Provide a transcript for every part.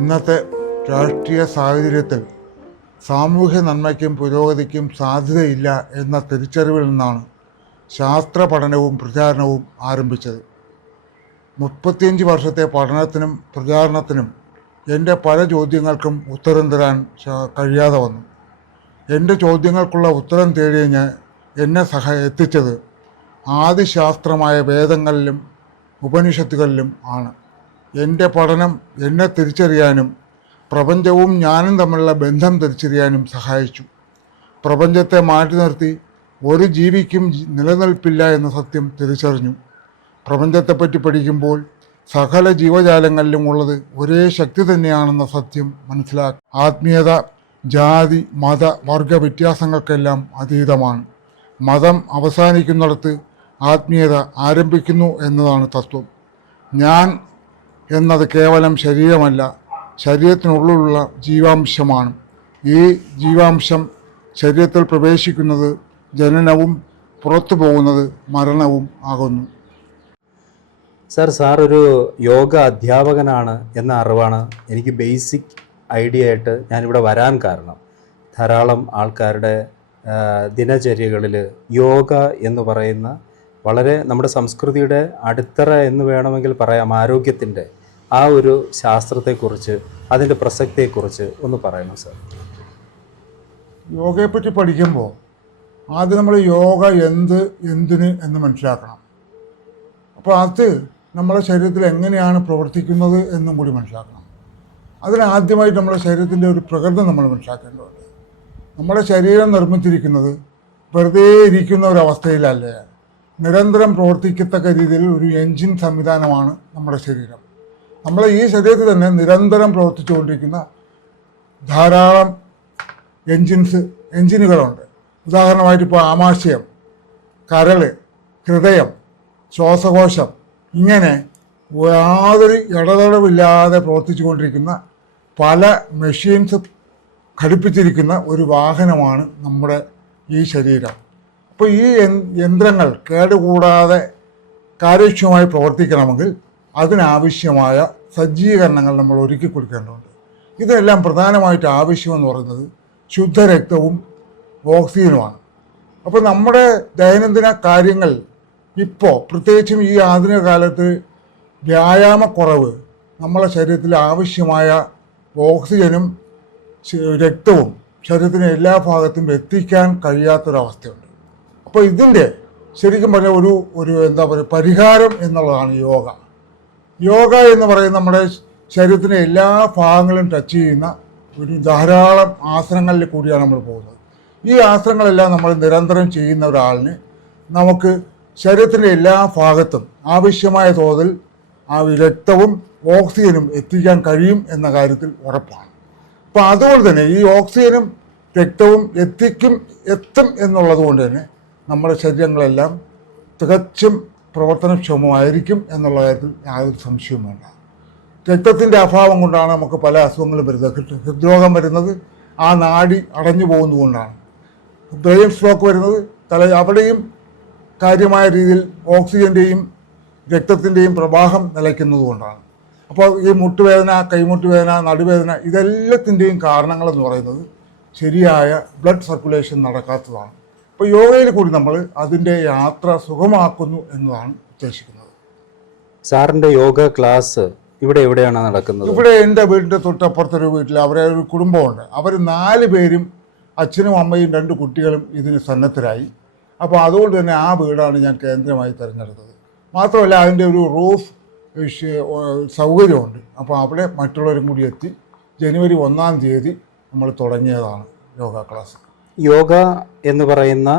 ഇന്നത്തെ രാഷ്ട്രീയ സാഹചര്യത്തിൽ സാമൂഹ്യ നന്മയ്ക്കും പുരോഗതിക്കും സാധ്യതയില്ല എന്ന തിരിച്ചറിവിൽ നിന്നാണ് ശാസ്ത്ര പഠനവും പ്രചാരണവും ആരംഭിച്ചത്. 35 വർഷത്തെ പഠനത്തിനും പ്രചാരണത്തിനും എൻ്റെ പല ചോദ്യങ്ങൾക്കും ഉത്തരം തരാൻ കഴിയാതെ വന്നു. എൻ്റെ ചോദ്യങ്ങൾക്കുള്ള ഉത്തരം തേടി എന്നെ എത്തിച്ചത് ആദിശാസ്ത്രമായ വേദങ്ങളിലും ഉപനിഷത്തുകളിലും ആണ്. എൻ്റെ പഠനം എന്നെ തിരിച്ചറിയാനും പ്രപഞ്ചവും ഞാനും തമ്മിലുള്ള ബന്ധം തിരിച്ചറിയാനും സഹായിച്ചു. പ്രപഞ്ചത്തെ മാറ്റി നിർത്തി ഒരു ജീവിക്കും നിലനിൽപ്പില്ല എന്ന സത്യം തിരിച്ചറിഞ്ഞു. പ്രപഞ്ചത്തെപ്പറ്റി പഠിക്കുമ്പോൾ സകല ജീവജാലങ്ങളിലും ഉള്ളത് ഒരേ ശക്തി തന്നെയാണെന്ന സത്യം മനസ്സിലാക്കി. ആത്മീയത ജാതി മത വർഗ വ്യത്യാസങ്ങൾക്കെല്ലാം അതീതമാണ്. മതം അവസാനിക്കുന്നിടത്ത് ആത്മീയത ആരംഭിക്കുന്നു എന്നതാണ് തത്വം. ഞാൻ എന്നത് കേവലം ശരീരമല്ല, ശരീരത്തിനുള്ളിലുള്ള ജീവാംശമാണ്. ഈ ജീവാംശം ശരീരത്തിൽ പ്രവേശിക്കുന്നത് ജനനവും പുറത്തു പോകുന്നത് മരണവും ആകുന്നു. സാർ ഒരു യോഗ അധ്യാപകനാണ് എന്ന അറിവാണ് എനിക്ക് ബേസിക് ഐഡിയ ആയിട്ട് ഞാനിവിടെ വരാൻ കാരണം. ധാരാളം ആൾക്കാരുടെ ദിനചര്യകളിൽ യോഗ എന്ന് പറയുന്ന വളരെ നമ്മുടെ സംസ്കൃതിയുടെ അടിത്തറ എന്ന് വേണമെങ്കിൽ പറയാം, ആരോഗ്യത്തിൻ്റെ ആ ഒരു ശാസ്ത്രത്തെക്കുറിച്ച് അതിൻ്റെ പ്രസക്തിയെക്കുറിച്ച് ഒന്ന് പറയണം സാർ. യോഗയെപ്പറ്റി പഠിക്കുമ്പോൾ ആദ്യം നമ്മൾ യോഗ എന്തിന് എന്ന് മനസ്സിലാക്കണം. അപ്പോൾ അത് നമ്മുടെ ശരീരത്തിൽ എങ്ങനെയാണ് പ്രവർത്തിക്കുന്നത് എന്നും കൂടി മനസ്സിലാക്കണം. അതിനാദ്യമായിട്ട് നമ്മുടെ ശരീരത്തിൻ്റെ ഒരു പ്രകൃതം നമ്മൾ മനസ്സിലാക്കേണ്ടതുണ്ട്. നമ്മുടെ ശരീരം നിർമ്മിച്ചിരിക്കുന്നത് വെറുതെ ഇരിക്കുന്ന ഒരവസ്ഥയിലല്ല, നിരന്തരം പ്രവർത്തിക്കത്തക്ക രീതിയിൽ ഒരു എൻജിൻ സംവിധാനമാണ് നമ്മുടെ ശരീരം. നമ്മളെ ഈ ശരീരത്തിൽ തന്നെ നിരന്തരം പ്രവർത്തിച്ചുകൊണ്ടിരിക്കുന്ന ധാരാളം എൻജിനുകളുണ്ട്. ഉദാഹരണമായിട്ട് ഇപ്പോൾ ആമാശയം, കരൾ, ഹൃദയം, ശ്വാസകോശം, ഇങ്ങനെ യാതൊരു ഇടതടവില്ലാതെ പ്രവർത്തിച്ചു കൊണ്ടിരിക്കുന്ന പല മെഷീൻസ് ഘടിപ്പിച്ചിരിക്കുന്ന ഒരു വാഹനമാണ് നമ്മുടെ ഈ ശരീരം. അപ്പോൾ ഈ യന്ത്രങ്ങൾ കേടുകൂടാതെ കാര്യക്ഷമമായി പ്രവർത്തിക്കണമെങ്കിൽ അതിനാവശ്യമായ സജ്ജീകരണങ്ങൾ നമ്മൾ ഒരുക്കി കൊടുക്കേണ്ടതുണ്ട്. ഇതെല്ലാം പ്രധാനമായിട്ട് ആവശ്യമെന്ന് പറയുന്നത് ശുദ്ധരക്തവും ഓക്സിജനുമാണ്. അപ്പോൾ നമ്മുടെ ദൈനംദിന കാര്യങ്ങൾ ഇപ്പോൾ പ്രത്യേകിച്ചും ഈ ആധുനിക കാലത്ത് വ്യായാമക്കുറവ് നമ്മളെ ശരീരത്തിൽ ആവശ്യമായ ഓക്സിജനും രക്തവും ശരീരത്തിന് എല്ലാ ഭാഗത്തും എത്തിക്കാൻ കഴിയാത്തൊരവസ്ഥയുണ്ട്. അപ്പോൾ ഇതിൻ്റെ ശരിക്കും പറഞ്ഞാൽ ഒരു പരിഹാരം എന്നുള്ളതാണ് യോഗ. യോഗ എന്ന് പറയുന്നത് നമ്മുടെ ശരീരത്തിൻ്റെ എല്ലാ ഭാഗങ്ങളും ടച്ച് ചെയ്യുന്ന ഒരു ധാരാളം ആസനങ്ങളിൽ കൂടിയാണ് നമ്മൾ പോകുന്നത്. ഈ ആസനങ്ങളെല്ലാം നമ്മൾ നിരന്തരം ചെയ്യുന്ന ഒരാളിന് നമുക്ക് ശരീരത്തിൻ്റെ എല്ലാ ഭാഗത്തും ആവശ്യമായ തോതിൽ ആ രക്തവും ഓക്സിജനും എത്തിക്കാൻ കഴിയും എന്ന കാര്യത്തിൽ ഉറപ്പാണ്. അപ്പോൾ അതുകൊണ്ട് തന്നെ ഈ ഓക്സിജനും രക്തവും എത്തും എന്നുള്ളത് കൊണ്ട് തന്നെ നമ്മുടെ ശരീരങ്ങളെല്ലാം തികച്ചും പ്രവർത്തനക്ഷമമായിരിക്കും എന്നുള്ള കാര്യത്തിൽ യാതൊരു സംശയവും വേണ്ട. രക്തത്തിൻ്റെ അഭാവം കൊണ്ടാണ് നമുക്ക് പല അസുഖങ്ങളും വരുന്നത്. ഹൃദ്രോഗം വരുന്നത് ആ നാഡി അടഞ്ഞു പോകുന്നത് കൊണ്ടാണ്. ബ്രെയിൻ സ്ട്രോക്ക് വരുന്നത് അവിടെയും കാര്യമായ രീതിയിൽ ഓക്സിജൻ്റെയും രക്തത്തിൻ്റെയും പ്രവാഹം നിലയ്ക്കുന്നത് കൊണ്ടാണ്. അപ്പോൾ ഈ മുട്ടുവേദന, കൈമുട്ടുവേദന, നടുവേദന ഇതെല്ലാത്തിൻ്റെയും കാരണങ്ങളെന്ന് പറയുന്നത് ശരിയായ ബ്ലഡ് സർക്കുലേഷൻ നടക്കാത്തതാണ്. അപ്പോൾ യോഗയിൽ കൂടി നമ്മൾ അതിൻ്റെ യാത്ര സുഗമാക്കുന്നു എന്നതാണ് ഉദ്ദേശിക്കുന്നത്. സാറിൻ്റെ യോഗ ക്ലാസ് എവിടെയാണ് നടക്കുന്നത്? ഇവിടെ എൻ്റെ വീടിൻ്റെ തൊട്ടപ്പുറത്തൊരു വീട്ടിൽ അവരെ ഒരു കുടുംബമുണ്ട്. അവർ 4 പേരും അച്ഛനും അമ്മയും 2 കുട്ടികളും ഇതിന് സന്നദ്ധരായി. അപ്പോൾ അതുകൊണ്ട് തന്നെ ആ വീടാണ് ഞാൻ കേന്ദ്രമായി തിരഞ്ഞെടുത്തത്. മാത്രമല്ല അതിൻ്റെ ഒരു റൂഫ് സൗകര്യമുണ്ട്. അപ്പോൾ അവിടെ മറ്റുള്ളവരും കൂടി എത്തി ജനുവരി 1-ാം തീയതി നമ്മൾ തുടങ്ങിയതാണ് യോഗ ക്ലാസ്. യോഗ എന്ന് പറയുന്ന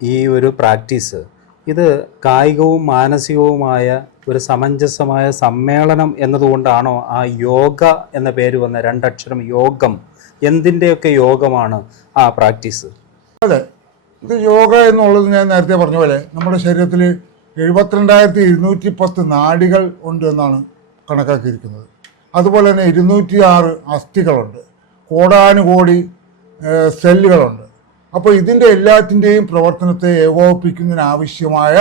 ഈ ഒരു പ്രാക്ടീസ് ഇത് കായികവും മാനസികവുമായ ഒരു സമഞ്ജസമായ സമ്മേളനം എന്നതുകൊണ്ടാണോ ആ യോഗ എന്ന പേര് വന്ന 2 അക്ഷരം യോഗം? എന്തിൻ്റെയൊക്കെ യോഗമാണ് ആ പ്രാക്ടീസ്? അതെ, ഇത് യോഗ എന്നുള്ളത് ഞാൻ നേരത്തെ പറഞ്ഞ പോലെ നമ്മുടെ ശരീരത്തിൽ 72,210 നാഡികൾ ഉണ്ട് എന്നാണ് കണക്കാക്കിയിരിക്കുന്നത്. അതുപോലെ തന്നെ 206 അസ്ഥികളുണ്ട്, കോടാനുകോടി സെല്ലുകളുണ്ട്. അപ്പോൾ ഇതിൻ്റെ എല്ലാത്തിൻ്റെയും പ്രവർത്തനത്തെ ഏകോപിപ്പിക്കുന്നതിനാവശ്യമായ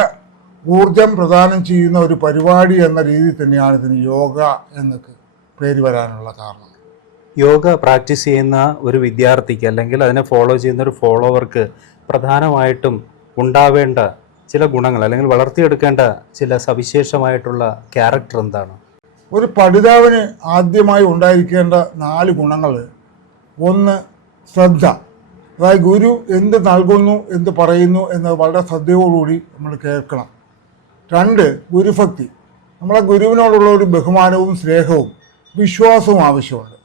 ഊർജം പ്രദാനം ചെയ്യുന്ന ഒരു പരിപാടി എന്ന രീതിയിൽ തന്നെയാണ് ഇതിന് യോഗ എന്നൊക്കെ പേര് വരാനുള്ള കാരണം. യോഗ പ്രാക്ടീസ് ചെയ്യുന്ന ഒരു വിദ്യാർത്ഥിക്ക് അല്ലെങ്കിൽ അതിനെ ഫോളോ ചെയ്യുന്ന ഒരു ഫോളോവർക്ക് പ്രധാനമായിട്ടും ഉണ്ടാവേണ്ട ചില ഗുണങ്ങൾ അല്ലെങ്കിൽ വളർത്തിയെടുക്കേണ്ട ചില സവിശേഷമായിട്ടുള്ള ക്യാരക്ടർ എന്താണ്? ഒരു പഠിതാവിന് ആദ്യമായി ഉണ്ടായിരിക്കേണ്ട 4 ഗുണങ്ങൾ: 1, ശ്രദ്ധ. അതായത് ഗുരു എന്ത് നൽകുന്നു, എന്ത് പറയുന്നു എന്ന് വളരെ ശ്രദ്ധയോടുകൂടി നമ്മൾ കേൾക്കണം. 2, ഗുരുഭക്തി. നമ്മളെ ഗുരുവിനോടുള്ള ഒരു ബഹുമാനവും സ്നേഹവും വിശ്വാസവും ആവശ്യമുണ്ട്.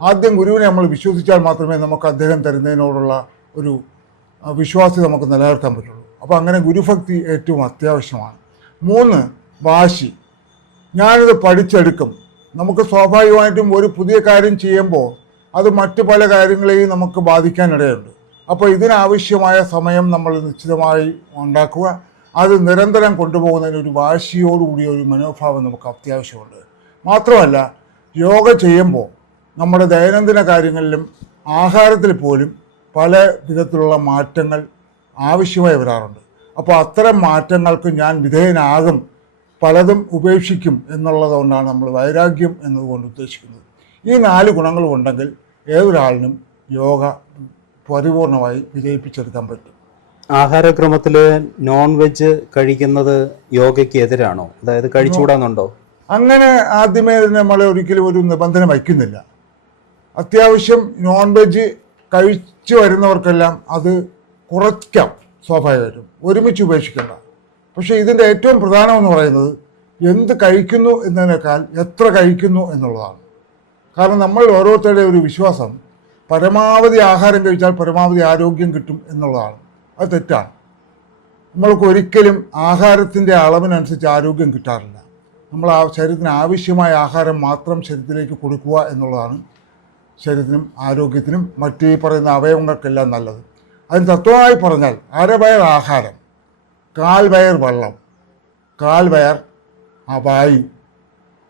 ആദ്യം ഗുരുവിനെ നമ്മൾ വിശ്വസിച്ചാൽ മാത്രമേ നമുക്ക് അദ്ദേഹം തരുന്നതിനോടുള്ള ഒരു വിശ്വാസം നമുക്ക് നിലനിർത്താൻ പറ്റുള്ളൂ. അപ്പോൾ അങ്ങനെ ഗുരുഭക്തി ഏറ്റവും അത്യാവശ്യമാണ്. 3, വാശി. ഞാനിത് പഠിച്ചെടുക്കും. നമുക്ക് സ്വാഭാവികമായിട്ടും ഒരു പുതിയ കാര്യം ചെയ്യുമ്പോൾ അത് മറ്റു പല കാര്യങ്ങളെയും നമുക്ക് ബാധിക്കാനിടയുണ്ട്. അപ്പോൾ ഇതിനാവശ്യമായ സമയം നമ്മൾ നിശ്ചിതമായി ഉണ്ടാക്കുക. അത് നിരന്തരം കൊണ്ടുപോകുന്നതിന് ഒരു വാശിയോടുകൂടിയ ഒരു മനോഭാവം നമുക്ക് അത്യാവശ്യമുണ്ട്. മാത്രമല്ല, യോഗ ചെയ്യുമ്പോൾ നമ്മുടെ ദൈനംദിന കാര്യങ്ങളിലും ആഹാരത്തിൽ പോലും പല വിധത്തിലുള്ള മാറ്റങ്ങൾ ആവശ്യമായി വരാറുണ്ട്. അപ്പോൾ അത്തരം മാറ്റങ്ങൾക്ക് ഞാൻ വിധേയനാകും, പലതും ഉപേക്ഷിക്കും എന്നുള്ളതുകൊണ്ടാണ് നമ്മൾ വൈരാഗ്യം എന്നതുകൊണ്ട് ഉദ്ദേശിക്കുന്നത്. ഈ 4 ഗുണങ്ങളും ഉണ്ടെങ്കിൽ ഏതൊരാളിനും യോഗ പരിപൂർണമായി വിജയിപ്പിച്ചെടുക്കാൻ പറ്റും. ആഹാരക്രമത്തിൽ നോൺ വെജ് കഴിക്കുന്നത് യോഗയ്ക്ക് എതിരാണോ? അതായത് കഴിച്ചുകൂടാന്നുണ്ടോ? അങ്ങനെ ആദ്യമേ നമ്മൾ ഒരിക്കലും ഒരു നിബന്ധന വയ്ക്കുന്നില്ല. അത്യാവശ്യം നോൺ വെജ് കഴിച്ചു വരുന്നവർക്കെല്ലാം അത് കുറയ്ക്കാം, സ്വാഭാവികമായിട്ടും ഒരുമിച്ച് ഉപേക്ഷിക്കേണ്ട. പക്ഷേ ഇതിൻ്റെ ഏറ്റവും പ്രധാനമെന്ന് പറയുന്നത് എന്ത് കഴിക്കുന്നു എന്നതിനേക്കാൾ എത്ര കഴിക്കുന്നു എന്നുള്ളതാണ്. കാരണം നമ്മൾ ഓരോരുത്തരുടെ ഒരു വിശ്വാസം പരമാവധി ആഹാരം കഴിച്ചാൽ പരമാവധി ആരോഗ്യം കിട്ടും എന്നുള്ളതാണ്. അത് തെറ്റാണ്. നമ്മൾക്ക് ഒരിക്കലും ആഹാരത്തിൻ്റെ അളവിനനുസരിച്ച് ആരോഗ്യം കിട്ടാറില്ല. നമ്മൾ ആ ശരീരത്തിന് ആവശ്യമായ ആഹാരം മാത്രം ശരീരത്തിലേക്ക് കൊടുക്കുക എന്നുള്ളതാണ് ശരീരത്തിനും ആരോഗ്യത്തിനും മറ്റ് ഈ പറയുന്ന അവയവങ്ങൾക്കെല്ലാം നല്ലത്. അതിന് തത്വമായി പറഞ്ഞാൽ അരവയർ ആഹാരം, 1/4 വയർ വെള്ളം, 1/4 വയർ വായു.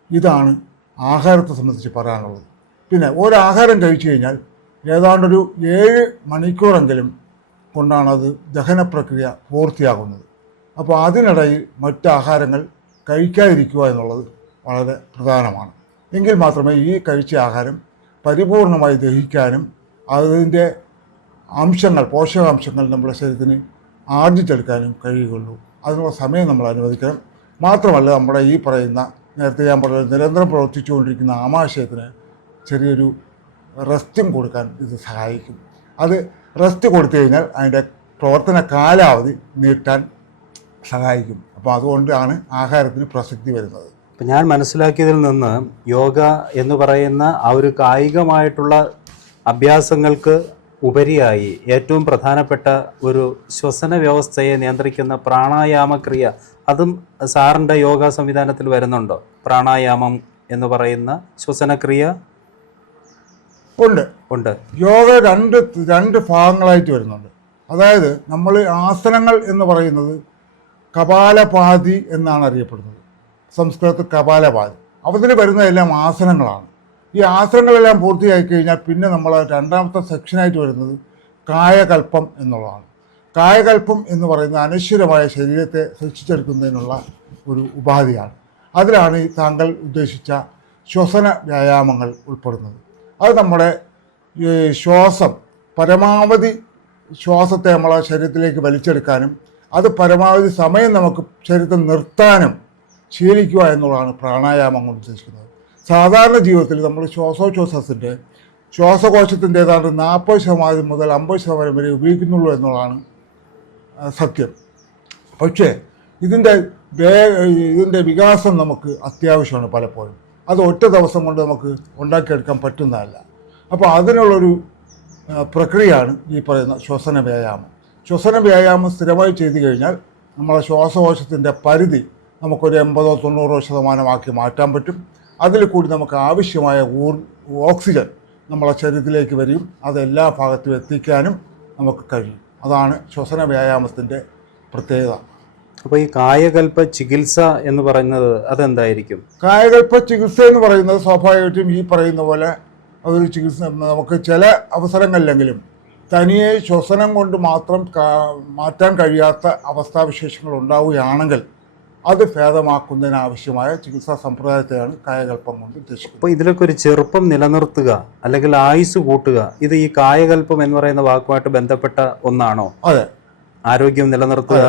ഇതാണ് ആഹാരത്തെ സംബന്ധിച്ച് പറയാനുള്ളത്. പിന്നെ ഒരാഹാരം കഴിച്ചു കഴിഞ്ഞാൽ ഏതാണ്ടൊരു 7 മണിക്കൂറെങ്കിലും കൊണ്ടാണത് ദഹന പ്രക്രിയ പൂർത്തിയാകുന്നത്. അപ്പോൾ അതിനിടയിൽ മറ്റ് ആഹാരങ്ങൾ കഴിക്കാതിരിക്കുക എന്നുള്ളത് വളരെ പ്രധാനമാണ്. എങ്കിൽ മാത്രമേ ഈ കഴിച്ച ആഹാരം പരിപൂർണമായി ദഹിക്കാനും അതിൻ്റെ അംശങ്ങൾ, പോഷകാംശങ്ങൾ നമ്മുടെ ശരീരത്തിന് ആർജിച്ചെടുക്കാനും കഴിയുകയുള്ളൂ. അതിനുള്ള സമയം നമ്മൾ അനുവദിക്കണം. മാത്രമല്ല, നമ്മുടെ ഈ പറയുന്ന നേരത്തെ ഞാൻ പറഞ്ഞ നിരന്തരം പ്രവർത്തിച്ചുകൊണ്ടിരിക്കുന്ന ആമാശയത്തിന് ചെറിയൊരു റെസ്റ്റും കൊടുക്കാൻ ഇത് സഹായിക്കും. അത് റെസ്റ്റ് കൊടുത്തു കഴിഞ്ഞാൽ അതിൻ്റെ പ്രവർത്തന കാലാവധി നീട്ടാൻ സഹായിക്കും. അപ്പോൾ അതുകൊണ്ടാണ് ആഹാരത്തിന് പ്രസക്തി വരുന്നത്. അപ്പം ഞാൻ മനസ്സിലാക്കിയതിൽ നിന്ന് യോഗ എന്ന് പറയുന്ന ആ ഒരു കായികമായിട്ടുള്ള അഭ്യാസങ്ങൾക്ക് ഉപരിയായി ഏറ്റവും പ്രധാനപ്പെട്ട ഒരു ശ്വസന വ്യവസ്ഥയെ നിയന്ത്രിക്കുന്ന പ്രാണായാമക്രിയ, അതും സാറിൻ്റെ യോഗ സംവിധാനത്തിൽ വരുന്നുണ്ടോ? പ്രാണായാമം എന്ന് പറയുന്ന ശ്വസനക്രിയ ഉണ്ട്. യോഗ രണ്ട് ഭാഗങ്ങളായിട്ട് വരുന്നുണ്ട്. അതായത് നമ്മൾ ആസനങ്ങൾ എന്ന് പറയുന്നത് കപാലപാതി എന്നാണ് അറിയപ്പെടുന്നത്. സംസ്കൃതത്തിൽ കപാലപാതി. അവതിൽ വരുന്നതെല്ലാം ആസനങ്ങളാണ്. ഈ ആസനങ്ങളെല്ലാം പൂർത്തിയായി കഴിഞ്ഞാൽ പിന്നെ നമ്മൾ രണ്ടാമത്തെ സെക്ഷനായിട്ട് വരുന്നത് കായകൽപ്പം എന്നുള്ളതാണ്. കായകൽപ്പം എന്ന് പറയുന്നത് അനശ്വരമായ ശരീരത്തെ സൃഷ്ടിച്ചെടുക്കുന്നതിനുള്ള ഒരു ഉപാധിയാണ്. അതിലാണ് ഈ താങ്കൾ ഉദ്ദേശിച്ച ശ്വസന വ്യായാമങ്ങൾ ഉൾപ്പെടുന്നത്. അത് നമ്മുടെ ശ്വാസം പരമാവധി ശ്വാസത്തെ നമ്മളെ ശരീരത്തിലേക്ക് വലിച്ചെടുക്കാനും അത് പരമാവധി സമയം നമുക്ക് ശരീരത്തിൽ നിർത്താനും ശീലിക്കുക എന്നുള്ളതാണ് പ്രാണായാമം കൊണ്ട് ഉദ്ദേശിക്കുന്നത്. സാധാരണ ജീവിതത്തിൽ നമ്മൾ ശ്വാസോച്ഛ്വാസത്തിൻ്റെ ശ്വാസകോശത്തിൻ്റെ ഏതാണ്ട് 40% മുതൽ 50% വരെ ഉപയോഗിക്കുന്നുള്ളൂ എന്നുള്ളതാണ് സത്യം. പക്ഷേ ഇതിൻ്റെ വികാസം നമുക്ക് അത്യാവശ്യമാണ് പലപ്പോഴും. അത് ഒറ്റ ദിവസം കൊണ്ട് നമുക്ക് ഉണ്ടാക്കിയെടുക്കാൻ പറ്റുന്നതല്ല. അപ്പോൾ അതിനുള്ളൊരു പ്രക്രിയയാണ് ഈ പറയുന്ന ശ്വസന വ്യായാമം. ശ്വസന വ്യായാമം സ്ഥിരമായി ചെയ്തു കഴിഞ്ഞാൽ നമ്മളെ ശ്വാസകോശത്തിൻ്റെ പരിധി നമുക്കൊരു 80-90% മാറ്റാൻ പറ്റും. അതിൽ കൂടി നമുക്ക് ആവശ്യമായ ഓക്സിജൻ നമ്മളെ ശരീരത്തിലേക്ക് വരും. അത് എല്ലാ ഭാഗത്തും എത്തിക്കാനും നമുക്ക് കഴിയും. അതാണ് ശ്വസന വ്യായാമത്തിൻ്റെ പ്രത്യേകത. അപ്പോൾ ഈ കായകൽപ്പ ചികിത്സ എന്ന് പറയുന്നത് അതെന്തായിരിക്കും? കായകൽപ്പ ചികിത്സ എന്ന് പറയുന്നത് സ്വാഭാവികമായിട്ടും ഈ പറയുന്ന പോലെ അതൊരു ചികിത്സ. നമുക്ക് ചില അവസരങ്ങളിലെങ്കിലും തനിയെ ശ്വസനം കൊണ്ട് മാത്രം മാറ്റാൻ കഴിയാത്ത അവസ്ഥാവിശേഷങ്ങൾ ഉണ്ടാവുകയാണെങ്കിൽ അത് ഭേദമാക്കുന്നതിനാവശ്യമായ ചികിത്സാ സമ്പ്രദായത്തെയാണ് കായകൽപ്പം കൊണ്ട് ഉദ്ദേശിക്കുന്നത്. അപ്പോൾ ഇതിലൊക്കെ ഒരു ചെറുപ്പം നിലനിർത്തുക അല്ലെങ്കിൽ ആയുസ് കൂട്ടുക, ഇത് ഈ കായകൽപ്പം എന്ന് പറയുന്ന വാക്കുമായിട്ട് ബന്ധപ്പെട്ട ഒന്നാണോ? അതെ. ആരോഗ്യം നിലനിർത്തുക,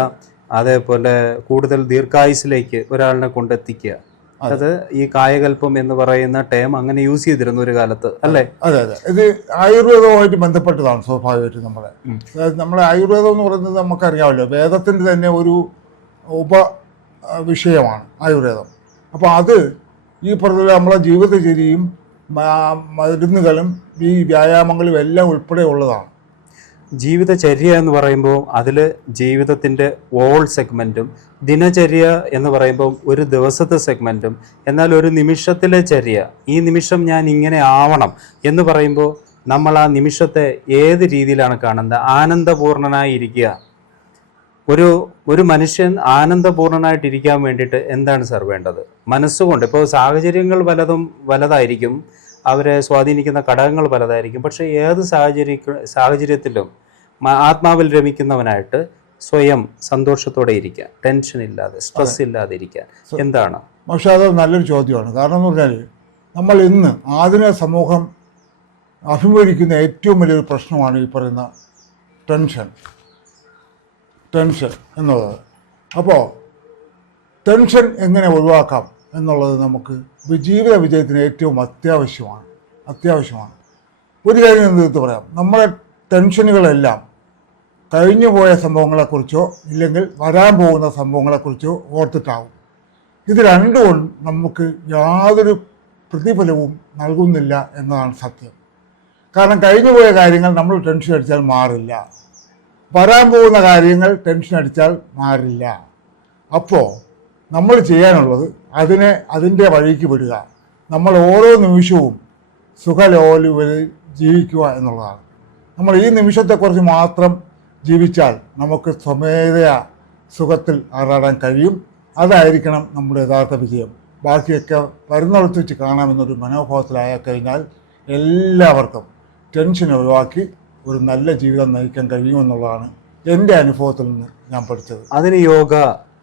അതേപോലെ കൂടുതൽ ദീർഘായുസിലേക്ക് ഒരാളിനെ കൊണ്ടെത്തിക്കുക, അത് ഈ കായകൽപ്പം എന്ന് പറയുന്ന ടേം അങ്ങനെ യൂസ് ചെയ്തിരുന്നു ഒരു കാലത്ത്, അല്ലേ? അതെ അതെ. ഇത് ആയുർവേദവുമായിട്ട് ബന്ധപ്പെട്ടതാണ് സ്വാഭാവികമായിട്ടും. നമ്മളെ ആയുർവേദം എന്ന് പറയുന്നത് നമുക്കറിയാമല്ലോ, വേദത്തിൻ്റെ തന്നെ ഒരു വിഷയമാണ് ആയുർവേദം. അപ്പോൾ അത് ഈ പറഞ്ഞ നമ്മളെ ജീവിതചര്യയും മരുന്നുകളും ഈ വ്യായാമങ്ങളും എല്ലാം ഉൾപ്പെടെ ഉള്ളതാണ്. ജീവിതചര്യ എന്ന് പറയുമ്പോൾ അതിൽ ജീവിതത്തിൻ്റെ ഓൾ സെഗ്മെൻറ്റും, ദിനചര്യ എന്ന് പറയുമ്പോൾ ഒരു ദിവസത്തെ സെഗ്മെൻറ്റും, എന്നാൽ ഒരു നിമിഷത്തിലെ ചര്യ, ഈ നിമിഷം ഞാൻ ഇങ്ങനെ ആവണം എന്ന് പറയുമ്പോൾ നമ്മൾ ആ നിമിഷത്തെ ഏത് രീതിയിലാണ് കാണുന്നത്? ആനന്ദപൂർണനായി ഇരിക്കുക. ഒരു മനുഷ്യൻ ആനന്ദപൂർണനായിട്ടിരിക്കാൻ വേണ്ടിയിട്ട് എന്താണ് സാർ വേണ്ടത്? മനസ്സുകൊണ്ട്. ഇപ്പോൾ സാഹചര്യങ്ങൾ വലതായിരിക്കും, അവരെ സ്വാധീനിക്കുന്ന ഘടകങ്ങൾ പലതായിരിക്കും, പക്ഷേ ഏത് സാഹചര്യത്തിലും ആത്മാവിൽ രമിക്കുന്നവനായിട്ട് സ്വയം സന്തോഷത്തോടെ ഇരിക്കാൻ, ടെൻഷൻ ഇല്ലാതെ, സ്ട്രെസ് ഇല്ലാതെ ഇരിക്കാൻ എന്താണ്? പക്ഷേ അത് നല്ലൊരു ചോദ്യമാണ്. കാരണം എന്ന് പറഞ്ഞാൽ നമ്മൾ ഇന്ന് ആധുനിക സമൂഹം അഭിമുഖീകരിക്കുന്ന ഏറ്റവും വലിയൊരു പ്രശ്നമാണ് ഈ പറയുന്ന ടെൻഷൻ എന്നുള്ളത്. അപ്പോൾ ടെൻഷൻ എങ്ങനെ ഒഴിവാക്കാം എന്നുള്ളത് നമുക്ക് ജീവിത വിജയത്തിന് ഏറ്റവും അത്യാവശ്യമാണ്. ഒരു കാര്യം എന്തെടുത്ത് പറയാം, നമ്മളെ ടെൻഷനുകളെല്ലാം കഴിഞ്ഞു പോയ സംഭവങ്ങളെക്കുറിച്ചോ ഇല്ലെങ്കിൽ വരാൻ പോകുന്ന സംഭവങ്ങളെക്കുറിച്ചോ ഓർത്തിട്ടാവും. ഇത് രണ്ടും നമുക്ക് യാതൊരു പ്രതിഫലവും നൽകുന്നില്ല എന്നതാണ് സത്യം. കാരണം കഴിഞ്ഞു പോയ കാര്യങ്ങൾ നമ്മൾ ടെൻഷൻ അടിച്ചാൽ മാറില്ല, വരാൻ പോകുന്ന കാര്യങ്ങൾ ടെൻഷൻ അടിച്ചാൽ മാറില്ല. അപ്പോൾ നമ്മൾ ചെയ്യാനുള്ളത് അതിൻ്റെ വഴിക്ക് വിടുക, നമ്മൾ ഓരോ നിമിഷവും സുഖലോലുകളിൽ ജീവിക്കുക എന്നുള്ളതാണ്. നമ്മൾ ഈ നിമിഷത്തെക്കുറിച്ച് മാത്രം ജീവിച്ചാൽ നമുക്ക് സ്വമേധയാ സുഖത്തിൽ ആറാടാൻ കഴിയും. അതായിരിക്കണം നമ്മുടെ യഥാർത്ഥ വിജയം. ബാക്കിയൊക്കെ വരുന്നിടത്ത് വെച്ച് കാണാമെന്നൊരു മനോഭാവത്തിലായാൽ കഴിഞ്ഞാൽ എല്ലാവർക്കും ടെൻഷൻ ഒഴിവാക്കി ഒരു നല്ല ജീവിതം നയിക്കാൻ കഴിയുമെന്നുള്ളതാണ് എൻ്റെ അനുഭവത്തിൽ നിന്ന് ഞാൻ പഠിച്ചത്. അതിന് യോഗ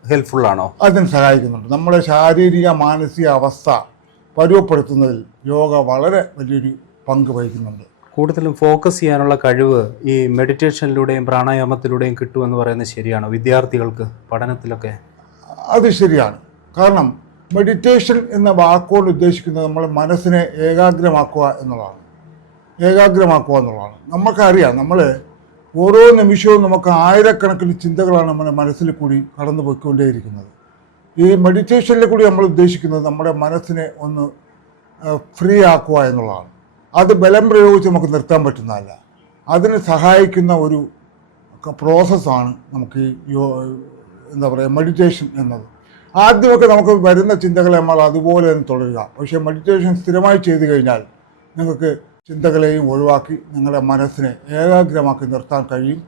ഹെൽപ്ഫുൾ ആണോ? അതിന് സഹായിക്കുന്നുണ്ട്. നമ്മുടെ ശാരീരിക മാനസിക അവസ്ഥ പരുവപ്പെടുത്തുന്നതിൽ യോഗ വളരെ വലിയൊരു പങ്ക് വഹിക്കുന്നുണ്ട്. കൂടുതലും ഫോക്കസ് ചെയ്യാനുള്ള കഴിവ് ഈ മെഡിറ്റേഷനിലൂടെയും പ്രാണായാമത്തിലൂടെയും കിട്ടുമെന്ന് പറയുന്നത് ശരിയാണോ വിദ്യാർത്ഥികൾക്ക് പഠനത്തിലൊക്കെ? അത് ശരിയാണ്. കാരണം മെഡിറ്റേഷൻ എന്ന വാക്കുകൊണ്ട് ഉദ്ദേശിക്കുന്നത് നമ്മളെ മനസ്സിനെ ഏകാഗ്രമാക്കുക എന്നുള്ളതാണ്. നമുക്കറിയാം, നമ്മൾ ഓരോ നിമിഷവും നമുക്ക് ആയിരക്കണക്കിന് ചിന്തകളാണ് നമ്മുടെ മനസ്സിൽ കൂടി കടന്നു പോയിക്കൊണ്ടേയിരിക്കുന്നത്. ഈ മെഡിറ്റേഷനിൽ കൂടി നമ്മൾ ഉദ്ദേശിക്കുന്നത് നമ്മുടെ മനസ്സിനെ ഒന്ന് ഫ്രീ ആക്കുക എന്നുള്ളതാണ്. അത് ബലം പ്രയോഗിച്ച് നമുക്ക് നിർത്താൻ പറ്റുന്നതല്ല. അതിന് സഹായിക്കുന്ന ഒരു പ്രോസസ്സാണ് നമുക്ക് മെഡിറ്റേഷൻ എന്നത്. ആദ്യമൊക്കെ നമുക്ക് വരുന്ന ചിന്തകളെ നമ്മൾ അതുപോലെ തന്നെ തുടരുക. പക്ഷേ മെഡിറ്റേഷൻ സ്ഥിരമായി ചെയ്തു കഴിഞ്ഞാൽ നിങ്ങൾക്ക് ചിന്തകളെയും ഒഴിവാക്കി നിങ്ങളുടെ മനസ്സിനെ ഏകാഗ്രമാക്കി നിർത്താൻ കഴിയും.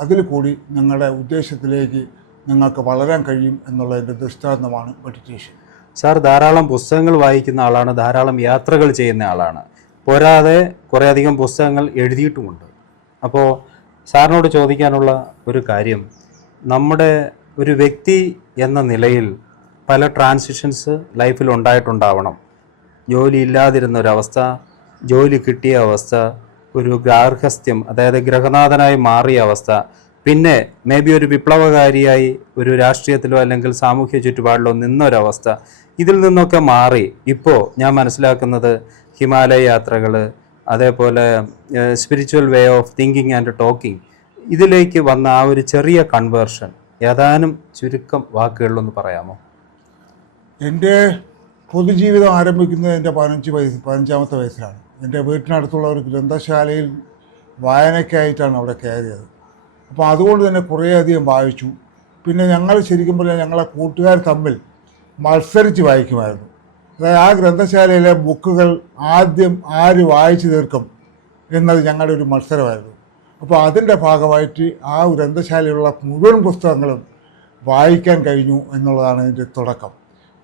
അതിൽ കൂടി നിങ്ങളുടെ ഉദ്ദേശത്തിലേക്ക് നിങ്ങൾക്ക് വളരാൻ കഴിയും എന്നുള്ളതിൻ്റെ ദൃഷ്ടാന്തമാണ് മെഡിറ്റേഷൻ. സാർ ധാരാളം പുസ്തകങ്ങൾ വായിക്കുന്ന ആളാണ്, ധാരാളം യാത്രകൾ ചെയ്യുന്ന ആളാണ്, പോരാതെ കുറേയധികം പുസ്തകങ്ങൾ എഴുതിയിട്ടുമുണ്ട്. അപ്പോൾ സാറിനോട് ചോദിക്കാനുള്ള ഒരു കാര്യം, നമ്മുടെ ഒരു വ്യക്തി എന്ന നിലയിൽ പല ട്രാൻസിഷൻസ് ലൈഫിൽ ഉണ്ടായിട്ടുണ്ടാവണം. ജോലി ഇല്ലാതിരുന്ന ഒരവസ്ഥ, ജോലി കിട്ടിയ അവസ്ഥ, ഒരു ഗാർഹസ്ഥ്യം അതായത് ഗ്രഹനാഥനായി മാറിയ അവസ്ഥ, പിന്നെ മേ ബി ഒരു വിപ്ലവകാരിയായി ഒരു രാഷ്ട്രീയത്തിലോ അല്ലെങ്കിൽ സാമൂഹ്യ ചുറ്റുപാടിലോ നിന്നൊരവസ്ഥ. ഇതിൽ നിന്നൊക്കെ മാറി ഇപ്പോൾ ഞാൻ മനസ്സിലാക്കുന്നത് ഹിമാലയ യാത്രകൾ, അതേപോലെ spiritual way of thinking and talking, ഇതിലേക്ക് വന്ന ആ ഒരു ചെറിയ കൺവേർഷൻ ഏതാനും ചുരുക്കം വാക്കുകളിലൊന്ന് പറയാമോ? എൻ്റെ പൊതുജീവിതം ആരംഭിക്കുന്നത് എൻ്റെ 15ാമത്തെ വയസ്സിലാണ്. എൻ്റെ വീട്ടിനടുത്തുള്ള ഒരു ഗ്രന്ഥശാലയിൽ വായനയ്ക്കായിട്ടാണ് അവിടെ കയറിയത്. അപ്പോൾ അതുകൊണ്ട് തന്നെ കുറേയധികം വായിച്ചു. പിന്നെ ഞങ്ങൾ ശരിക്കും പറഞ്ഞാൽ ഞങ്ങളെ കൂട്ടുകാർ തമ്മിൽ മത്സരിച്ച് വായിക്കുമായിരുന്നു. അതായത് ആ ഗ്രന്ഥശാലയിലെ ബുക്കുകൾ ആദ്യം ആര് വായിച്ചു തീർക്കും എന്നത് ഞങ്ങളുടെ ഒരു മത്സരമായിരുന്നു. അപ്പോൾ അതിൻ്റെ ഭാഗമായിട്ട് ആ ഗ്രന്ഥശാലയിലുള്ള മുഴുവൻ പുസ്തകങ്ങളും വായിക്കാൻ കഴിഞ്ഞു എന്നുള്ളതാണ് ഇതിൻ്റെ തുടക്കം.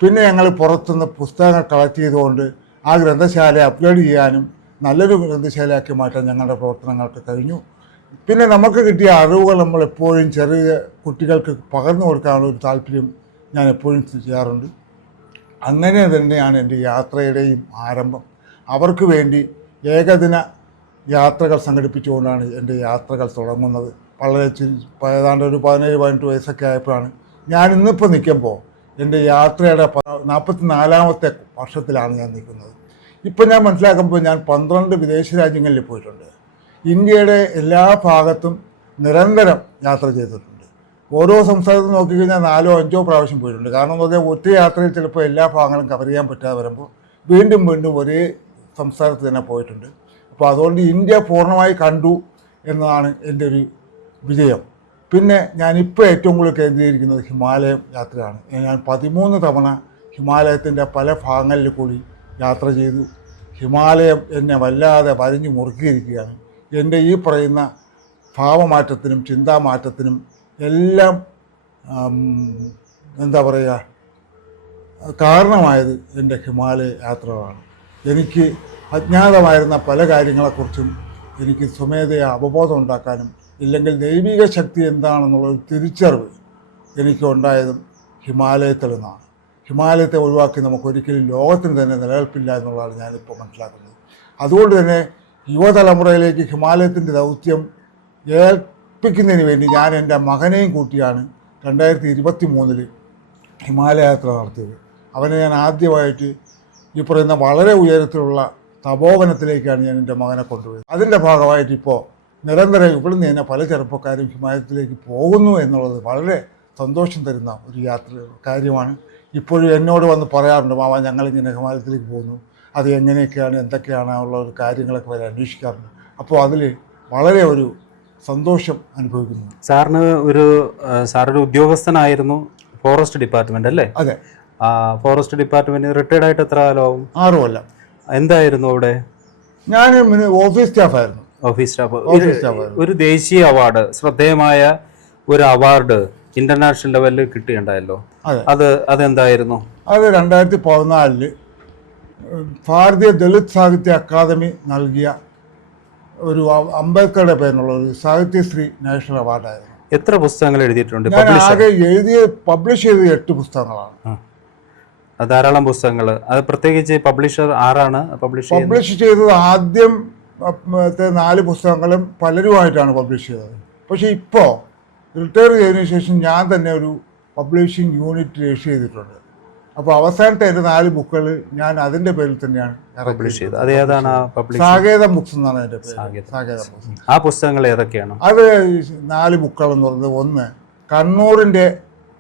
പിന്നെ ഞങ്ങൾ പുറത്തുനിന്ന് പുസ്തകങ്ങൾ കളക്ട് ചെയ്തുകൊണ്ട് ആ ഗ്രന്ഥശാലയെ അപ്ഗ്രേഡ് ചെയ്യാനും നല്ലൊരു ഗ്രന്ഥശാലയാക്കി മാറ്റാൻ ഞങ്ങളുടെ പ്രവർത്തനങ്ങൾക്ക് കഴിഞ്ഞു. പിന്നെ നമുക്ക് കിട്ടിയ അറിവുകൾ നമ്മൾ എപ്പോഴും ചെറിയ കുട്ടികൾക്ക് പകർന്നു കൊടുക്കാനുള്ള ഒരു താല്പര്യം ഞാൻ എപ്പോഴും ചെയ്യാറുണ്ട്. അങ്ങനെ തന്നെയാണ് എൻ്റെ യാത്രയുടെയും ആരംഭം. അവർക്ക് വേണ്ടി ഏകദിന യാത്രകൾ സംഘടിപ്പിച്ചുകൊണ്ടാണ് എൻ്റെ യാത്രകൾ തുടങ്ങുന്നത്. വളരെ ഏതാണ്ട് ഒരു 17-18 വയസ്സൊക്കെ ആയപ്പോഴാണ് ഞാൻ ഇന്നിപ്പോൾ നിൽക്കുമ്പോൾ എൻ്റെ യാത്രയുടെ 44ാമത്തെ വർഷത്തിലാണ് ഞാൻ നിൽക്കുന്നത്. ഇപ്പം ഞാൻ മനസ്സിലാക്കുമ്പോൾ ഞാൻ 12 വിദേശ രാജ്യങ്ങളിൽ പോയിട്ടുണ്ട്. ഇന്ത്യയുടെ എല്ലാ ഭാഗത്തും നിരന്തരം യാത്ര ചെയ്തിട്ടുണ്ട്. ഓരോ സംസ്ഥാനത്തും നോക്കിക്കഴിഞ്ഞാൽ 4-5 പ്രാവശ്യം പോയിട്ടുണ്ട്. കാരണം എന്ന് പറഞ്ഞാൽ ഒറ്റ യാത്രയിൽ ചിലപ്പോൾ എല്ലാ ഭാഗങ്ങളും കവർ ചെയ്യാൻ പറ്റാതെ വരുമ്പോൾ വീണ്ടും വീണ്ടും ഒരേ സംസ്ഥാനത്ത് തന്നെ പോയിട്ടുണ്ട്. അപ്പോൾ അതുകൊണ്ട് ഇന്ത്യ പൂർണ്ണമായി കണ്ടു എന്നതാണ് എൻ്റെ ഒരു വിജയം. പിന്നെ ഞാനിപ്പോൾ ഏറ്റവും കൂടുതൽ കേന്ദ്രീകരിക്കുന്നത് ഹിമാലയം യാത്രയാണ്. ഞാൻ 13 തവണ ഹിമാലയത്തിൻ്റെ പല ഭാഗങ്ങളിൽ കൂടി യാത്ര ചെയ്തു. ഹിമാലയം എന്നെ വല്ലാതെ വരിഞ്ഞു മുറുക്കിയിരിക്കുകയാണ്. എൻ്റെ ഈ പറയുന്ന ഭാവമാറ്റത്തിനും ചിന്താമാറ്റത്തിനും എല്ലാം എന്താ പറയുക കാരണമായത് എൻ്റെ ഹിമാലയ യാത്രകളാണ്. എനിക്ക് അജ്ഞാതമായിരുന്ന പല കാര്യങ്ങളെക്കുറിച്ചും എനിക്ക് സ്വമേധയാ അവബോധം ഉണ്ടാക്കാനും ഇല്ലെങ്കിൽ ദൈവിക ശക്തി എന്താണെന്നുള്ളൊരു തിരിച്ചറിവ് എനിക്ക് ഉണ്ടായതും ഹിമാലയത്തിൽ നിന്നാണ്. ഹിമാലയത്തെ ഒഴിവാക്കി നമുക്കൊരിക്കലും ലോകത്തിന് തന്നെ നിലനിൽപ്പില്ല എന്നുള്ളതാണ് ഞാനിപ്പോൾ മനസ്സിലാക്കുന്നത്. അതുകൊണ്ട് തന്നെ യുവതലമുറയിലേക്ക് ഹിമാലയത്തിൻ്റെ ദൗത്യം ഏൽപ്പിക്കുന്നതിന് വേണ്ടി ഞാൻ എൻ്റെ മകനെയും കൂട്ടിയാണ് 2023 ഹിമാലയ യാത്ര നടത്തിയത്. അവനെ ഞാൻ ആദ്യമായിട്ട് ഈ പറയുന്ന വളരെ ഉയരത്തിലുള്ള തപോവനത്തിലേക്കാണ് ഞാൻ എൻ്റെ മകനെ കൊണ്ടുപോയത്. അതിൻ്റെ ഭാഗമായിട്ട് ഇപ്പോൾ നിരന്തരം ഇവിടുന്ന് തന്നെ പല ചെറുപ്പക്കാരും ഹിമാലയത്തിലേക്ക് പോകുന്നു എന്നുള്ളത് വളരെ സന്തോഷം തരുന്ന ഒരു കാര്യമാണ്. ഇപ്പോഴും എന്നോട് വന്ന് പറയാറുണ്ട്, മാമ ഞങ്ങളിങ്ങനെ ഹിമാലയത്തിലേക്ക് പോകുന്നു, അത് എങ്ങനെയൊക്കെയാണ് എന്തൊക്കെയാണ് ഉള്ള ഒരു കാര്യങ്ങളൊക്കെ വരെ അന്വേഷിക്കാറുണ്ട്. അപ്പോൾ അതിൽ വളരെ ഒരു സന്തോഷം അനുഭവിക്കുന്നു. സാറൊരു ഉദ്യോഗസ്ഥനായിരുന്നു ഫോറസ്റ്റ് ഡിപ്പാർട്ട്മെന്റ് അല്ലേ? അതെ. ഫോറസ്റ്റ് ഡിപ്പാർട്ട്മെന്റ് റിട്ടയർഡ് ആയിട്ട് എത്ര കാലമാവും? 6 കൊല്ലം. എന്തായിരുന്നു അവിടെ? ഞാൻ ഓഫീസ് സ്റ്റാഫായിരുന്നു. Office staff. ഒരു ദേശീയ അവാർഡ്, ശ്രദ്ധേയമായ ഒരു അവാർഡ് ഇന്റർനാഷണൽ ലെവലിൽ കിട്ടിയിട്ടുണ്ടായല്ലോ, അതെന്തായിരുന്നു? അത് 2014 ഭാരതീയ ദളിത് സാഹിത്യ അക്കാദമി നൽകിയ ഒരു അംബേദ്കറുടെ പേരിലുള്ള ഒരു സാഹിത്യശ്രീ നാഷണൽ അവാർഡായിരുന്നു. എത്ര പുസ്തകങ്ങൾ എഴുതിയിട്ടുണ്ട്? ഞാൻ ആകെ പബ്ലിഷ് ചെയ്തത് 8 പുസ്തകങ്ങളാണ്. ധാരാളം പുസ്തകങ്ങൾ. അത് പ്രത്യേകിച്ച് പബ്ലിഷർ ആരാണ് പബ്ലിഷ് ചെയ്തത്? ആദ്യം 4 പുസ്തകങ്ങളും പലരുമായിട്ടാണ് പബ്ലിഷ് ചെയ്തത്. പക്ഷേ ഇപ്പോൾ റിട്ടയർ ചെയ്തതിനു ശേഷം ഞാൻ തന്നെ ഒരു പബ്ലിഷിംഗ് യൂണിറ്റ് രജിസ്റ്റർ ചെയ്തിട്ടുണ്ട്. അപ്പോൾ അവസാനത്തെ എൻ്റെ 4 ബുക്കുകൾ ഞാൻ അതിൻ്റെ പേരിൽ തന്നെയാണ് പബ്ലിഷ് ചെയ്തത്. അതേതാണ്? സാകേതം ബുക്സ് എന്നാണ് എൻ്റെ പേര്. സാകേതം ബുക്സ്. ആ പുസ്തകങ്ങൾ ഏതൊക്കെയാണ്? അത് 4 ബുക്കുകൾ എന്ന് പറയുന്നത്, ഒന്ന് കണ്ണൂരിൻ്റെ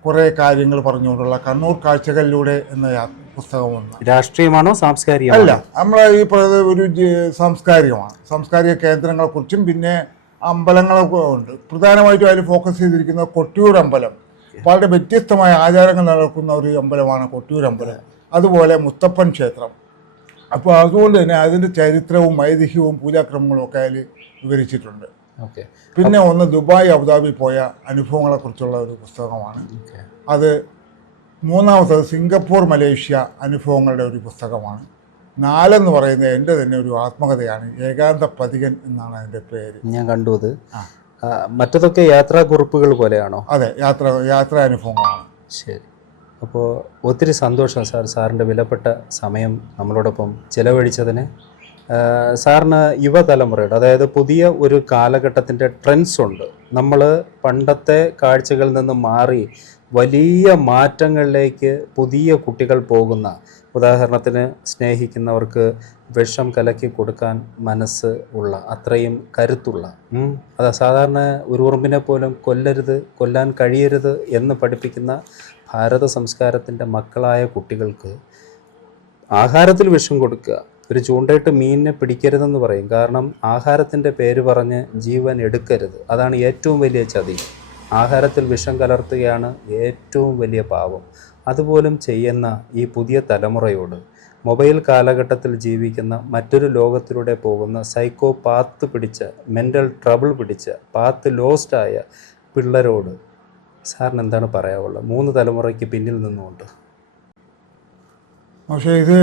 കുറേ കാര്യങ്ങൾ പറഞ്ഞുകൊണ്ടുള്ള കണ്ണൂർ കാഴ്ചകളിലൂടെ എന്ന പുസ്തകമൊന്ന്. രാഷ്ട്രീയമാണോ സാംസ്കാരികമാണോ? അല്ല, നമ്മളെ ഈ പറയുന്നത് ഒരു സാംസ്കാരികമാണ്. സാംസ്കാരിക കേന്ദ്രങ്ങളെക്കുറിച്ചും പിന്നെ അമ്പലങ്ങളൊക്കെ ഉണ്ട്. പ്രധാനമായിട്ടും അതിൽ ഫോക്കസ് ചെയ്തിരിക്കുന്നത് കൊട്ടിയൂർ അമ്പലം. വളരെ വ്യത്യസ്തമായ ആചാരങ്ങൾ നടക്കുന്ന ഒരു അമ്പലമാണ് കൊട്ടിയൂർ അമ്പലം. അതുപോലെ മുത്തപ്പൻ ക്ഷേത്രം. അപ്പോൾ അതുകൊണ്ട് തന്നെ അതിൻ്റെ ചരിത്രവും ഐതിഹ്യവും പൂജാക്രമങ്ങളും ഒക്കെ അതിൽ വിവരിച്ചിട്ടുണ്ട്. പിന്നെ ഒന്ന് ദുബായ് അബുദാബി പോയ അനുഭവങ്ങളെക്കുറിച്ചുള്ള ഒരു പുസ്തകമാണ്. അത് മൂന്നാമത്തത് സിംഗപ്പൂർ മലേഷ്യ അനുഭവങ്ങളുടെ ഒരു പുസ്തകമാണ്. 4 എന്ന് പറയുന്നത് എൻ്റെ തന്നെ ഒരു ആത്മകഥയാണ്. ഏകാന്ത പതികൻ എന്നാണ് അതിൻ്റെ പേര്. ഞാൻ കണ്ടു. അത് മറ്റതൊക്കെ യാത്രാക്കുറിപ്പുകൾ പോലെയാണോ? അതെ, യാത്രാ അനുഭവങ്ങളാണ്. ശരി. അപ്പോൾ ഒത്തിരി സന്തോഷം സാറിൻ്റെ വിലപ്പെട്ട സമയം നമ്മളോടൊപ്പം ചിലവഴിച്ചതിന്. സാറിന് യുവതലമുറയുടെ, അതായത് പുതിയ ഒരു കാലഘട്ടത്തിൻ്റെ ട്രെൻഡ്സ് ഉണ്ട്. നമ്മൾ പണ്ടത്തെ കാഴ്ചകളിൽ നിന്ന് മാറി വലിയ മാറ്റങ്ങളിലേക്ക് പുതിയ കുട്ടികൾ പോകുന്ന, ഉദാഹരണത്തിന് സ്നേഹിക്കുന്നവർക്ക് വിഷം കലക്കി കൊടുക്കാൻ മനസ്സ് ഉള്ള, അത്രയും കരുത്തുള്ള, അത് സാധാരണ ഒരു ഉറുമ്പിനെ പോലും കൊല്ലാൻ കഴിയരുത് എന്ന് പഠിപ്പിക്കുന്ന ഭാരത സംസ്കാരത്തിൻ്റെ മക്കളായ കുട്ടികൾക്ക് ആഹാരത്തിൽ വിഷം കൊടുക്കുക. ഒരു ചൂണ്ടയിട്ട് മീനിനെ പിടിക്കരുതെന്ന് പറയും. കാരണം ആഹാരത്തിൻ്റെ പേര് പറഞ്ഞ് ജീവൻ എടുക്കരുത്. അതാണ് ഏറ്റവും വലിയ ചതി. ആഹാരത്തിൽ വിഷം കലർത്തുകയാണ് ഏറ്റവും വലിയ പാവം. അതുപോലും ചെയ്യുന്ന ഈ പുതിയ തലമുറയോട്, മൊബൈൽ കാലഘട്ടത്തിൽ ജീവിക്കുന്ന, മറ്റൊരു ലോകത്തിലൂടെ പോകുന്ന, സൈക്കോപാത്ത് പിടിച്ച, മെൻ്റൽ ട്രബിൾ പിടിച്ച, പാത്ത് ലോസ്റ്റായ പിള്ളേരോട് സാറിന് എന്താണ് പറയാനുള്ളത്? 3 തലമുറയ്ക്ക് പിന്നിൽ നിന്നുകൊണ്ട്. പക്ഷേ ഇത്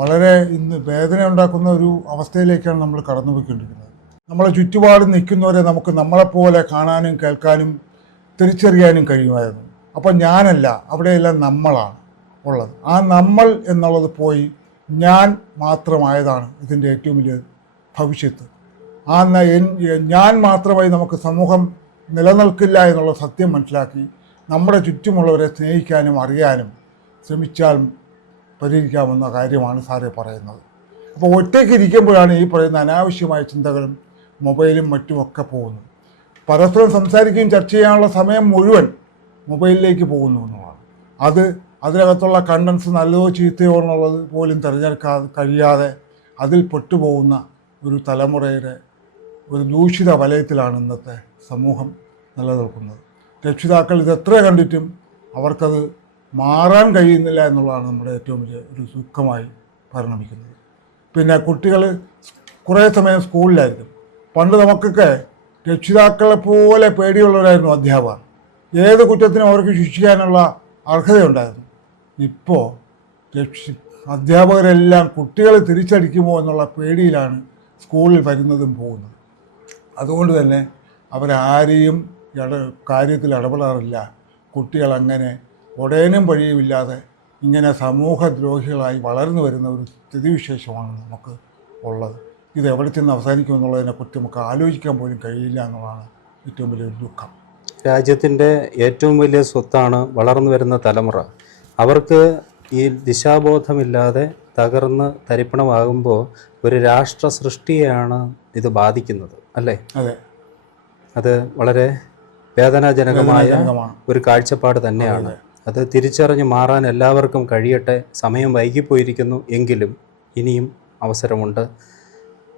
വളരെ ഇന്ന് വേദന ഉണ്ടാക്കുന്ന ഒരു അവസ്ഥയിലേക്കാണ് നമ്മൾ കടന്നുപോയിക്കൊണ്ടിരിക്കുന്നത്. നമ്മളെ ചുറ്റുപാട് നിൽക്കുന്നവരെ നമുക്ക് നമ്മളെപ്പോലെ കാണാനും കേൾക്കാനും തിരിച്ചറിയാനും കഴിയുമായിരുന്നു. അപ്പം ഞാനല്ല, അവിടെയെല്ലാം നമ്മളാണ് ഉള്ളത്. ആ നമ്മൾ എന്നുള്ളത് പോയി ഞാൻ മാത്രമായതാണ് ഇതിൻ്റെ ഏറ്റവും വലിയ ഭവിഷ്യത്ത്. ഞാൻ മാത്രമായി നമുക്ക് സമൂഹം നിലനിൽക്കില്ല എന്നുള്ള സത്യം മനസ്സിലാക്കി നമ്മുടെ ചുറ്റുമുള്ളവരെ സ്നേഹിക്കാനും അറിയാനും ശ്രമിച്ചാൽ പരിഹരിക്കാവുന്ന കാര്യമാണ് സാറേ പറയുന്നത്. അപ്പോൾ ഒറ്റയ്ക്ക് ഇരിക്കുമ്പോഴാണ് ഈ പറയുന്ന അനാവശ്യമായ ചിന്തകളും മൊബൈലും മറ്റുമൊക്കെ പോകുന്നത്. പരസ്പരം സംസാരിക്കുകയും ചർച്ച ചെയ്യാനുള്ള സമയം മുഴുവൻ മൊബൈലിലേക്ക് പോകുന്നു എന്നുള്ളതാണ്. അതിനകത്തുള്ള കണ്ടൻസ് നല്ലതോ ചീത്തയോ എന്നുള്ളത് പോലും കഴിയാതെ അതിൽ പെട്ടുപോകുന്ന ഒരു തലമുറയുടെ ഒരു ദൂഷിത വലയത്തിലാണ് ഇന്നത്തെ സമൂഹം നിലനിൽക്കുന്നത്. രക്ഷിതാക്കൾ ഇതെത്ര കണ്ടിട്ടും അവർക്കത് മാറാൻ കഴിയുന്നില്ല എന്നുള്ളതാണ് നമ്മുടെ ഏറ്റവും വലിയ ഒരു ദുഃഖമായി പരിണമിക്കുന്നത്. പിന്നെ കുട്ടികൾ കുറേ സമയം സ്കൂളിലായിരിക്കും. പണ്ട് നമുക്കൊക്കെ രക്ഷിതാക്കളെ പോലെ പേടിയുള്ളവരായിരുന്നു അധ്യാപകർ. ഏത് കുറ്റത്തിനും അവർക്ക് ശിക്ഷിക്കാനുള്ള അർഹതയുണ്ടായിരുന്നു. ഇപ്പോൾ അധ്യാപകരെല്ലാം കുട്ടികളെ തിരിച്ചടിക്കുമോ എന്നുള്ള പേടിയിലാണ് സ്കൂളിൽ വരുന്നതും പോകുന്നത്. അതുകൊണ്ട് തന്നെ അവരാരെയും കാര്യത്തിൽ ഇടപെടാറില്ല. കുട്ടികൾ അങ്ങനെ ഒടേനും വഴിയുമില്ലാതെ ഇങ്ങനെ സമൂഹദ്രോഹികളായി വളർന്നു വരുന്ന ഒരു സ്ഥിതിവിശേഷമാണ് നമുക്ക് ഉള്ളത്. ഇത് എവിടെ ചെന്ന് അവസാനിക്കുമെന്നുള്ളതിനെക്കുറിച്ച് നമുക്ക് ആലോചിക്കാൻ പോലും കഴിയില്ല എന്നുള്ളതാണ് ഏറ്റവും വലിയൊരു ദുഃഖം. രാജ്യത്തിൻ്റെ ഏറ്റവും വലിയ സ്വത്താണ് വളർന്നു വരുന്ന തലമുറ. അവർക്ക് ഈ ദിശാബോധമില്ലാതെ തകർന്ന് തരിപ്പണമാകുമ്പോൾ ഒരു രാഷ്ട്ര സൃഷ്ടിയെയാണ് ഇത് ബാധിക്കുന്നത്, അല്ലേ? അതെ, അത് വളരെ വേദനാജനകമായ ഒരു കാഴ്ചപ്പാട് തന്നെയാണ്. അത് തിരിച്ചറിഞ്ഞ് മാറാൻ എല്ലാവർക്കും കഴിയട്ടെ. സമയം വൈകിപ്പോയിരിക്കുന്നു എങ്കിലും ഇനിയും അവസരമുണ്ട്.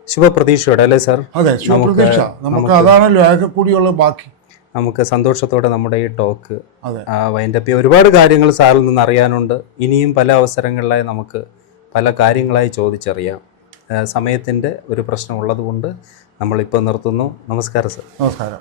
ശുഭപ്രതീക്ഷയോടെ, അല്ലേ സാർ? അതെ, ശുഭപ്രതീക്ഷ. നമുക്ക് അതാണല്ലോ ആകെ കൂടിയുള്ള ബാക്കി. നമുക്ക് സന്തോഷത്തോടെ നമ്മുടെ ഈ ടോക്ക് വൈൻഡപ്പ് ചെയ്യാം. ഒരുപാട് കാര്യങ്ങൾ സാറിൽ നിന്ന് അറിയാനുണ്ട്. ഇനിയും പല അവസരങ്ങളിലായി നമുക്ക് പല കാര്യങ്ങളായി ചോദിച്ചറിയാം. സമയത്തിൻ്റെ ഒരു പ്രശ്നമുള്ളത് കൊണ്ട് നമ്മളിപ്പോൾ നിർത്തുന്നു. നമസ്കാരം സാർ. നമസ്കാരം.